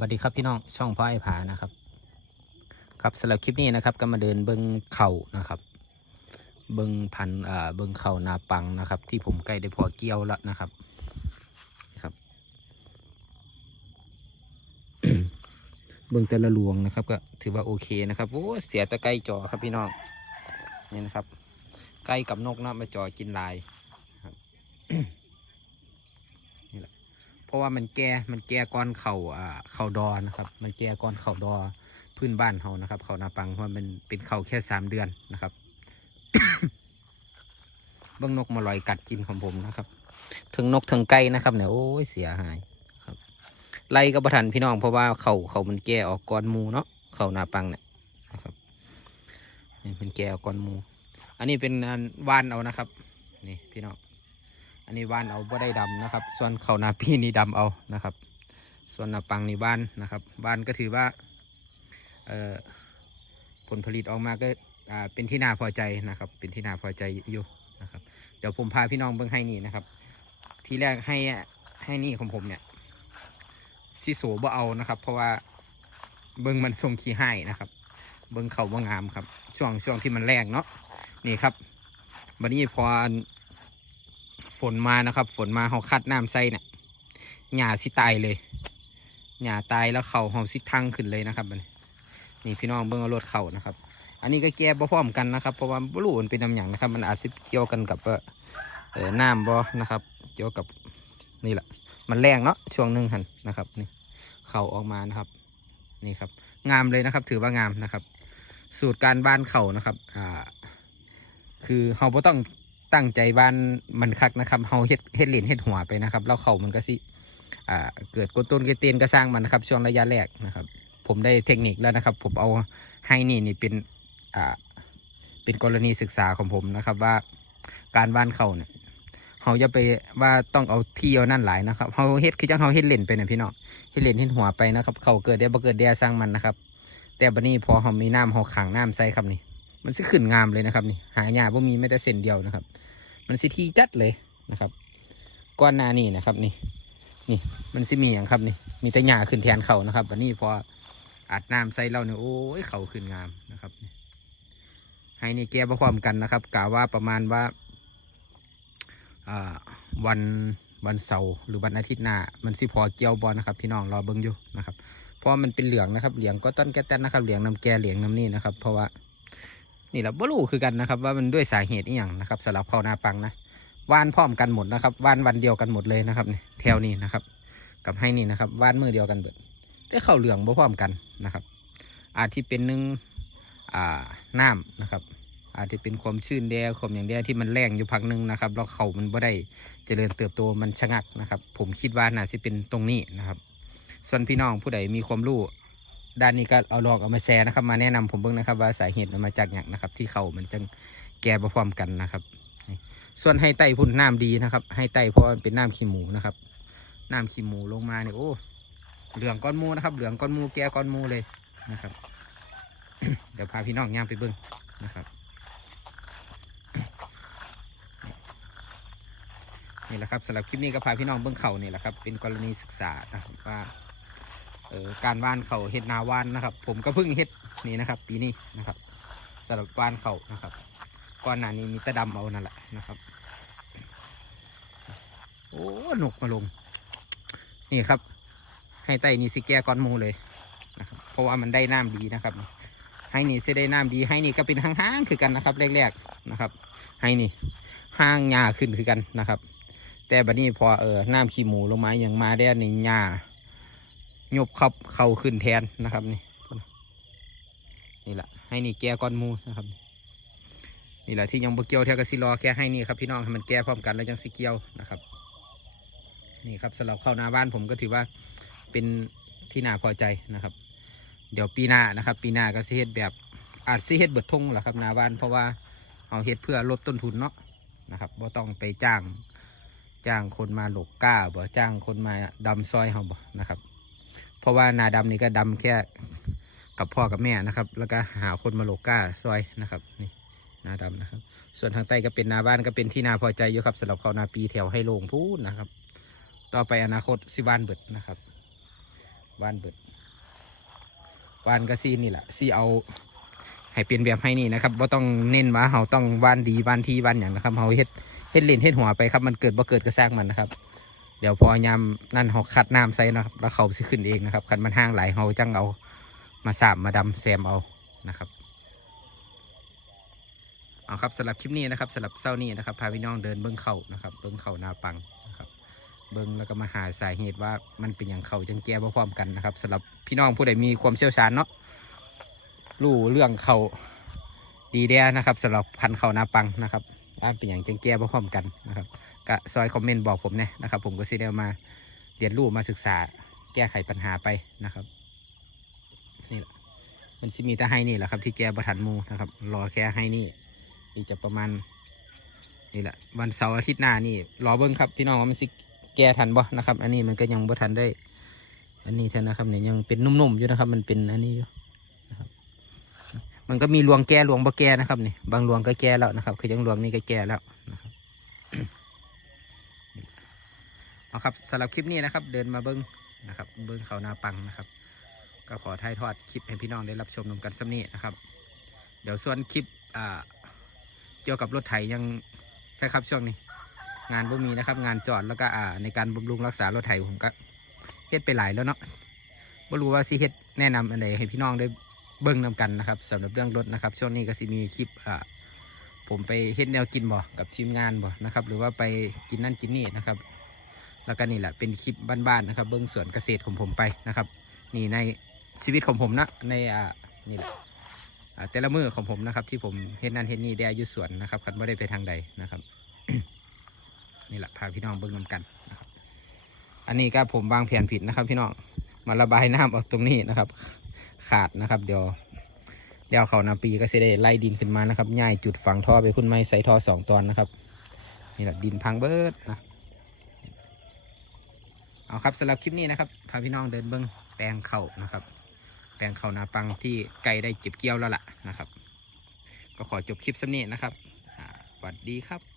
สวัสดีครับพี่น้องช่องพ่อไอ้ผานะครับ ครับสำหรับคลิปนี้นะครับก็มาเดินเบิงเข่านะครับ เบิงพันอ่าเบิงเข่านาปังนะครับ ที่ผมใกล้ได้พอเกี่ยวแล้วนะครับครับ เบิงแต่ละลวงนะครับ ก็ถือว่าโอเคนะครับโอ้เสียแตะไก่จอครับพี่น้องนี่นะครับ ไก่กับนกนะมาจอกินลายครับ นี่แหละ เพราะว่ามันแก่มันแก่ก้อนเข่าอ่าเข่าดอนะครับ มันแก่ก้อนเข่าดอพื้นบ้านเขานะครับ เขานาปังเพราะมันเป็นเข่าแค่สามเดือนนะครับบิ้งนกมาลอยกัดกินของผมนะครับถึงนกถึงไก่นะครับเนี่ยโอ้ยเสียหายครับ ไล่ก็ประทันพี่น้องเพราะว่าเขาเขามันแก่ออกก้อนมูเนาะเขานาปังเนี่ยนะครับนี่มันแก่ออกก้อนมู อันนี้เป็นอันว่านเอานะครับ นี่พี่น้อง อันนี้ว่านเอาบ่ได้ดำนะครับ ส่วนเขานาปีนี่ดำเอานะครับ ส่วนนาปังนี่บ้านนะครับบ้านก็ถือว่าผลผลิตออกมาก็เป็นที่น่าพอใจนะครับ เป็นที่น่าพอใจอยู่นะครับ เดี๋ยวผมพาพี่น้องเบิ้งให้นี่นะครับ ทีแรกให้ให้นี่ของผมเนี่ยซิโซบ่เอานะครับ เพราะว่าเบิ้งมันทรงขี้ให้นะครับ เบิ้งเขาว่างามครับ ช่วงช่วงที่มันแรงเนาะนี่ครับบันนี้พอ ฝนมานะครับ ฝนมาเขาคัดน้ำใส่เนี่ยหญ้าสิตายเลยหญ้าตายแล้วเขาเขาสิทั้งขึ้นเลยนะครับบันี้นี่พี่น้องเบิ่งเอารถเข่านะครับ อันนี้ก็แก้บ่พร้อมกันนะครับ เพราะว่าบ่รู้มันเป็นน้ำหยังนะครับ มันอาจสิเกี่ยวกันกับเอ่อเอ่อน้ำบ่นะครับ เกี่ยวกับนี่แหละมันแรงเนาะช่วงหนึ่งหันนะครับนี่เข่าออกมานะครับ นี่ครับ งามเลยนะครับ ถือว่างามนะครับ สูตรการบ้านเข่านะครับ อ่า คือเขาบ่ต้อง ตั้งใจบ้านมันคักนะครับเฮาเฮ็ดเฮ็ดเหรียญเฮ็ดหัวไปนะครับ แล้วเข่ามันก็สิอ่าเกิดกดต้นกระเตียนก็สร้างมันนะครับ ช่วงระยะแรกนะครับ ผมได้เทคนิคแล้วนะครับ ผมเอาให้นี่นี่เป็นอ่าเป็นกรณีศึกษาของผมนะครับ ว่าการบ้านเข่าเนี่ยเขาจะไปว่าต้องเอาที่เอานั่นหลายนะครับเขาเฮ็ดคือจังเขาเฮ็ดเหรียญไปนะพี่น้องเฮ็ดเหรียญเฮ็ดหัวไปนะครับ เข่าเกิดได้บ่เกิดได้สร้างมันนะครับ แต่บัดนี้พอเขามีน้ำเขาขังน้ำใส่ครับนี่มันสิขึ้นงามเลยนะครับนี่หายาบ่มีไม่ได้เส้นเดียวนะครับ มันสิทีจัดเลยนะครับก้อนหนานี่นะครับนี่นี่มันสิมีอย่างครับนี่มีแต่หญ้าขึ้นแทนเขานะครับวันนี้พออัดน้ำใส่เราเนี่ยโอ้ยเขาขึ้นงามนะครับ ให้นี่แก้พร้อมกันนะครับกะว่าประมาณว่าอ่าวันวันเสาร์หรือวันอาทิตย์หน้า มันสิพอเกี่ยวบอลนะครับ พี่น้องรอเบิ้งอยู่นะครับเพราะมันเป็นเหลืองนะครับเหลืองก็ต้นแก้แต้นนะครับเหลืองน้ำแก่เหลืองน้ำนี่นะครับ เพราะว่า นี่แหละบ่รู้คือกันนะครับ ว่ามันด้วยสาเหตุอหย่างนะครับสำหรับข้าวนาปังนะว่านพร้อมกันหมดนะครับว่านวันเดียวกันหมดเลยนะครับแถวนี้นะครับ กับให้นี่นะครับว่านมือเดียวกันเบิดได้เข้าเหลืองบ่พร้อมกันนะครับ อาจที่เป็นหนึ่งอ่าน้ำนะครับ อาจจะเป็นความชื้นแดดความอย่างแดดที่มันแรงอยู่พักหนึงนะครับแล้วเขามันบ่ได้เจริญเติบโตมันชะงักนะครับ ผมคิดว่าน่าจะเป็นตรงนี้นะครับ ส่วนพี่น้องผู้ใดมีความรู้ ด้านนี้ก็เอาลองเอามาแชร์นะครับ มาแนะนำผมเบิ่งนะครับ ว่าสาเหตุมันมาจากอย่างนะครับ ที่เขามันจังแก่ประพร้อมกันนะครับ ส่วนให้ไตพุ่นน้ำดีนะครับ ให้ไตเพราะมันเป็นน้ำขี้หมูนะครับ น้ำขี้หมูลงมาเนี่ยโอ้เหลืองก้อนมูนะครับ เหลืองก้อนมูแก่ก้อนมูเลยนะครับ เดี๋ยวพาพี่น้องย่างไปเบิ่งนะครับนี่แหละครับสำหรับคลิปนี้ก็พาพี่น้องเบิ่งเขานี่แหละครับ เป็นกรณีศึกษานะครับว่า เออการว่านเขาเห็ดนาว่านนะครับ ผมก็เพิ่งเห็ดนี่นะครับ ปีนี้นะครับสำหรับว่านเขานะครับก่อนหน้านี้มีตะดำเอานั่นแหละนะครับ โอ้หนกมาลง นี่ครับ ให้ไตนี่สิแก้ก้อนหมูเลยนะครับเพราะว่ามันได้น้ำดีนะครับให้นี่สิได้น้ำดีให้นี่ก็เป็นห้างๆคือกันนะครับแรกๆนะครับ ให้นี่ห้างหญ้าขึ้นคือกันนะครับ แต่บัดนี้พอเออน้ำขี้หมูลงมาอย่างมาได้ในหญ้า ยบขับเข่าขึ้นแทนนะครับนี่นี่แหละให้นี่แก้ก้อนมูนะครับ นี่แหละที่ยังบเกี่ยวเท่ากับซิรอแค่ให้นี่ครับพี่น้องให้มันแก้พร้อมกันแล้วยังสิเกี่ยวนะครับ นี่ครับสำหรับเข้าหน้าบ้านผมก็ถือว่าเป็นที่น่าพอใจนะครับ เดี๋ยวปีหน้านะครับ ปีหน้าก็สิเฮ็ดแบบอาจสิเฮ็ดเบิดทงแหละครับหน้าบ้านเพราะว่าเอาเฮ็ดเพื่อลดต้นทุนเนาะนะครับบ่ต้องไปจ้างจ้างคนมาหลกก้าบ่จ้างคนมาดำซอยเขาบ่นะครับ เพราะว่านาดำนี่ก็ดำแค่กับพ่อกับแม่นะครับ แล้วก็หาคนมาโลก้าซอยนะครับนี่นาดำนะครับ ส่วนทางใต้ก็เป็นนาบ้านก็เป็นที่นาพอใจอยู่ครับสำหรับเขานาปีแถวให้โลงพูดนะครับ ต่อไปอนาคตสิบ้านเบิดนะครับวานเบิดวานก็ซีนี่แหละซีเอาให้เปลี่ยนแบบให้นี่นะครับว่าต้องเน้นว่าเราต้องวานดีวานทีวานอย่างนะครับเราเฮ็ดเฮ็ดเล่นเฮ็ดหัวไปครับมันเกิดบ่เกิดก็สร้างมันนะครับ เดี๋ยวพอยามนั่นเราคัดน้ำใส่นะครับ แล้วเขาสิขึ้นเองนะครับคันมันห้างหลายเราจังเอามาสามมาดำแซมเอานะครับเอาครับสำหรับคลิปนี้นะครับสำหรับเศร้านี้นะครับพาพี่น้องเดินเบิ้งเขานะครับเบิ้งเขานาปังนะครับเบิ้งแล้วก็มาหาสาเหตุว่ามันเป็นอย่างเขาจังแก้บ่พร้อมกันนะครับสำหรับพี่น้องผู้ใดมีความเชี่ยวชาญเนาะรู้เรื่องเขาดีแด้นะครับสำหรับพันเขานาปังนะครับอ่านเป็นอย่างจังแก้บ่พร้อมกันนะครับ ก็ซอยคอมเมนต์บอกผมเนี่ยนะครับ ผมก็สิได้เอามาเรียนรู้มาศึกษาแก้ไขปัญหาไปนะครับ นี่แหละมันสิมีแต่ให้นี่แหละครับ ที่แก้บทันมูนะครับ รอแค่ให้นี่อีกจะประมาณนี่แหละวันเสาร์อาทิตย์หน้านี่ รอเบิ้งครับพี่น้องว่ามันสิแก้ทันบ่นะครับ อันนี้มันก็ยังบ่ทันได้ อันนี้เท่านะครับเนี่ยยังเป็นนุ่มๆอยู่นะครับ มันเป็นอันนี้อยู่นะครับมันก็มีรวงแก้รวงบ่แก้นะครับนี่บางรวงก็แก้แล้วนะครับ คือยังรวงนี่ก็แก้แล้วนะครับ เอาครับสำหรับคลิปนี้นะครับ เดินมาเบิ้งนะครับ เบิ้งเขานาปังนะครับ ก็ขอถ่ายทอดคลิปให้พี่น้องได้รับชมนำกันสักนี้นะครับ เดี๋ยวส่วนคลิปอ่าเกี่ยวกับรถไถยังแค่ครับช่วงนี้ งานบ่มีนะครับ งานจอดแล้วก็อ่าในการบำรุงรักษารถไถผมก็เฮ็ดไปหลายแล้วเนาะบ่รู้ว่าสิเฮ็ดแนะนำอะไรให้พี่น้องได้เบิ่งนำกันนะครับสำหรับเรื่องรถนะครับ ช่วงนี้ก็สิมีคลิปอ่าผมไปเฮ็ดแนวกินบ่กับทีมงานบ่นะครับ หรือว่าไปกินนั่นกินนี่นะครับ แล้วก็นี่แหละเป็นคลิปบ้านๆนะครับ เบื้องสวนเกษตรของผมไปนะครับ นี่ในชีวิตของผมนะในอ่านี่แหละแต่ละมือของผมนะครับ ที่ผมเฮ็ดนั่นเฮ็ดนี่ได้อายุสวนนะครับกันไม่ได้ไปทางใดนะครับ นี่แหละพาพี่น้องเบิ่งนำกันนะครับ อันนี้ก็ผมวางแผนผิดนะครับ พี่น้องมาระบายน้ำออกตรงนี้นะครับ ขาดนะครับ เดี๋ยวเดี๋ยวเขานาปีก็จะได้ไล่ดินขึ้นมานะครับย่ายจุดฝังท่อไปพุ่นไม้ใส่ท่อสองตอนนะครับ นี่แหละดินพังเบิดนะ เอาครับสำหรับคลิปนี้นะครับพาพี่น้องเดินเบื้องแปลงเข่านะครับแปลงเข่านาปังที่ไก่ได้จิบเกี้ยวแล้วล่ะนะครับ ก็ขอจบคลิปสักนี้นะครับสวัสดีครับ